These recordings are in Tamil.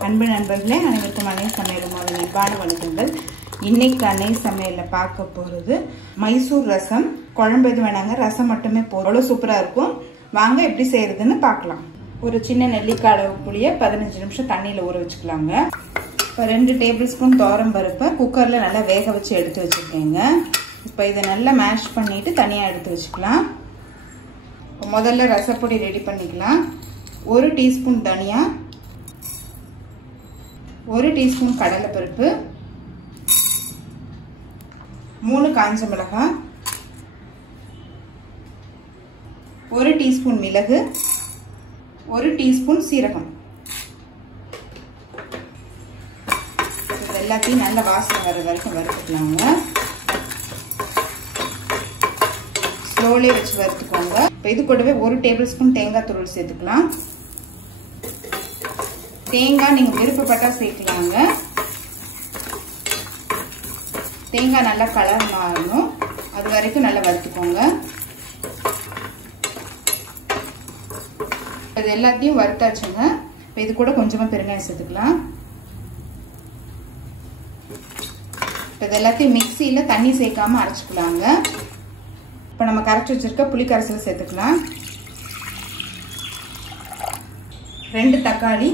அன்பு நண்பர்களே, அனைவருக்கும் அன்னை சமையல் மாதிரி அன்பான வணக்கங்கள். இன்னைக்கு அன்னை சமையல்ல பார்க்க போறது மைசூர் ரசம். குழம்பு எது வேணாங்க, ரசம் மட்டுமே போதும். அவ்வளவு சூப்பரா இருக்கும். வாங்க எப்படி செய்யறதுன்னு பார்க்கலாம். ஒரு சின்ன நெல்லிக்காய் அளவு புளிய 15 நிமிஷம் தண்ணியில ஊற வச்சுக்கலாங்க. இப்போ 2 டேபிள் ஸ்பூன் துவரம் பருப்பை குக்கர்ல நல்லா வேக வச்சு எடுத்து வச்சிருக்கேங்க. இப்போ இதை நல்லா மேஷ் பண்ணிட்டு தனியா எடுத்து வச்சுக்கலாம். முதல்ல ரசப்பொடி ரெடி பண்ணிக்கலாம். 1 டீஸ்பூன் தனியா, 1 டீஸ்பூன் கடலைப்பருப்பு, 3 காஞ்ச மிளகாய், 1 டீஸ்பூன் மிளகு, 1 டீஸ்பூன் சீரகம். இது எல்லாத்தையும் நல்ல வாசனை வர வரைக்கும் வறுத்துக்கலாங்க. ஸ்லோலி வச்சு வறுத்துக்கோங்க. இப்போ இது கூடவே 1 டேபிள் ஸ்பூன் தேங்காய் துருவல் சேர்த்துக்கலாம். தேங்காய் நீங்க விருப்பப்பட்டா சேர்க்கலாங்க. தேங்காய் நல்லா கலர் மாறணும், அது வரைக்கும் நல்லா வறுத்துக்கோங்க. இது எல்லாத்தையும் வறுத்தாச்சுங்க. இப்போ இது கூட கொஞ்சமா பெருங்காயம் சேர்த்துக்கலாம். இப்போ இது எல்லாத்தையும் மிக்சியில தண்ணி சேர்க்காம அரைச்சிக்கலாங்க. இப்போ நம்ம கரைச்சி வச்சிருக்க புளி கரைசல் சேர்த்துக்கலாம். 2 தக்காளி,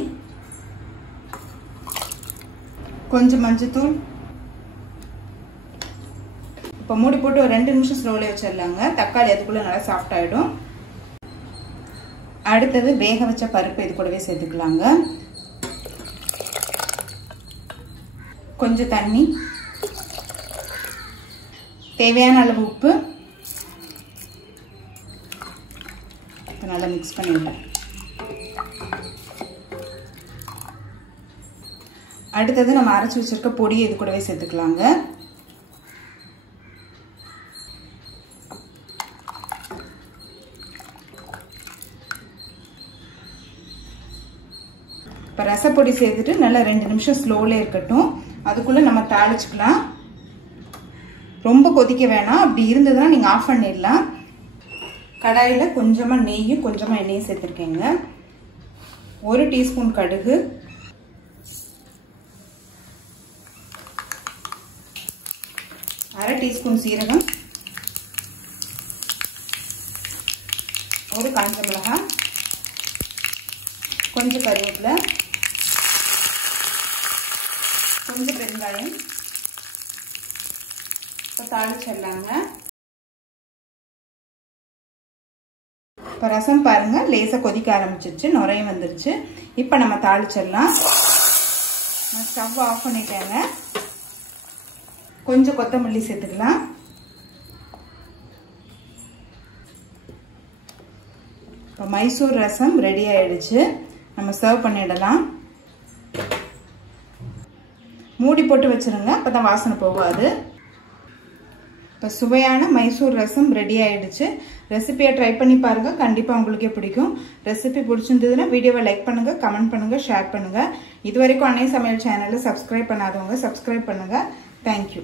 கொஞ்சம் மஞ்சத்தூள். இப்போ மூடி போட்டு ஒரு 2 நிமிஷம் ஸ்லோல வச்சிடலாங்க. தக்காளி அதுக்குள்ள நல்லா சாஃப்ட் ஆயிடும். அடுத்தது வேக வச்ச பருப்பு இது கூடவே சேர்த்துக்கலாங்க. கொஞ்சம் தண்ணி, தேவையான அளவு உப்பு. நல்லா மிக்ஸ் பண்ணிடலாம். அடுத்தது நம்ம அரைச்சு வச்சிருக்க பொடி இது கூடவே சேர்த்துக்கலாங்க. இப்ப ரசப்பொடி சேர்த்துட்டு நல்லா 2 நிமிஷம் ஸ்லோல இருக்கட்டும். அதுக்குள்ள நம்ம தாளிச்சுக்கலாம். ரொம்ப கொதிக்க வேணாம். அப்படி இருந்ததுன்னா நீங்க ஆஃப் பண்ணிடலாம். கடாயில கொஞ்சமா நெய்யும் கொஞ்சமா எண்ணெயும் சேர்த்திருக்கேங்க. 1 டீஸ்பூன் கடுகு, 1/2 டீஸ்பூன் சீரகம், 1 காஞ்ச மிளகாய், கொஞ்சம் கருவேப்பிலை, கொஞ்சம் பெருங்காயம். இப்போ தாளிச்சிடலாங்க. இப்போ ரசம் பாருங்க லேசா கொதிக்க ஆரம்பிச்சிருச்சு, நுரையும் வந்துருச்சு. இப்போ நம்ம தாளிச்சிடலாம். நான் ஸ்டவ் ஆஃப் பண்ணிட்டேங்க. கொஞ்சம் கொத்தமல்லி சேர்த்துக்கலாம். இப்போ மைசூர் ரசம் ரெடி ஆயிடுச்சு. நம்ம சர்வ் பண்ணிடலாம். மூடி போட்டு வச்சிருங்க, அப்பதான் வாசனை போகாது. இப்போ சுவையான மைசூர் ரசம் ரெடி ஆயிடுச்சு. ரெசிபியை ட்ரை பண்ணி பாருங்க, கண்டிப்பா உங்களுக்கே பிடிக்கும். ரெசிபி பிடிச்சிருந்ததுன்னா வீடியோவை லைக் பண்ணுங்க, கமெண்ட் பண்ணுங்க, ஷேர் பண்ணுங்க. இது வரைக்கும் அன்னை சமையல் சேனலை சப்ஸ்கிரைப் பண்ணாதவங்க சப்ஸ்கிரைப் பண்ணுங்க. தேங்க்யூ.